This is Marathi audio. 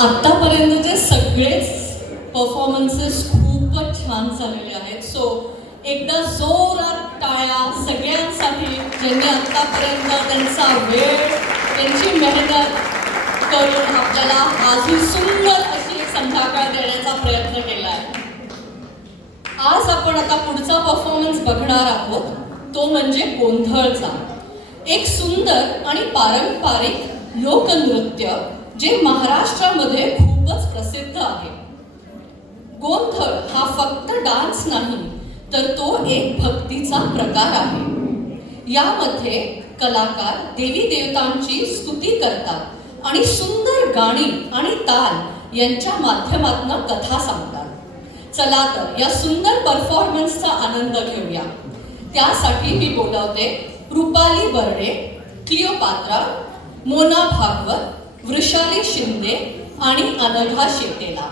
आत्तापर्यंतचे सगळेच परफॉर्मन्सेस खूपच छान झालेले आहेत. सो एकदा जोरात टाळ्या सगळ्यांसाठी ज्यांनी आत्तापर्यंत त्यांचा वेळ, त्यांची मेहनत करून आपल्याला आजही सुंदर अशी एक संध्याकाळ देण्याचा प्रयत्न केला आहे. आज आपण आता पुढचा परफॉर्मन्स बघणार आहोत, तो म्हणजे गोंधळचा. एक सुंदर आणि पारंपरिक लोकनृत्य जे महाराष्ट्रामध्ये खूपच प्रसिद्ध आहे. गोंधळ हा फक्त डान्स नाही, तर तो एक भक्तीचा प्रकार आहे. यामध्ये कलाकार देवी देवतांची स्तुती करतात आणि सुंदर गाणी आणि ताल यांच्या माध्यमातून कथा सांगतात. चला तर या सुंदर परफॉर्मन्सचा आनंद घेऊया. त्यासाठी मी बोलावते रुपाली बर्डे, क्लिओपात्रा, मोना भागवत, वृषाली शिंदे आणि अनघा शेटेला.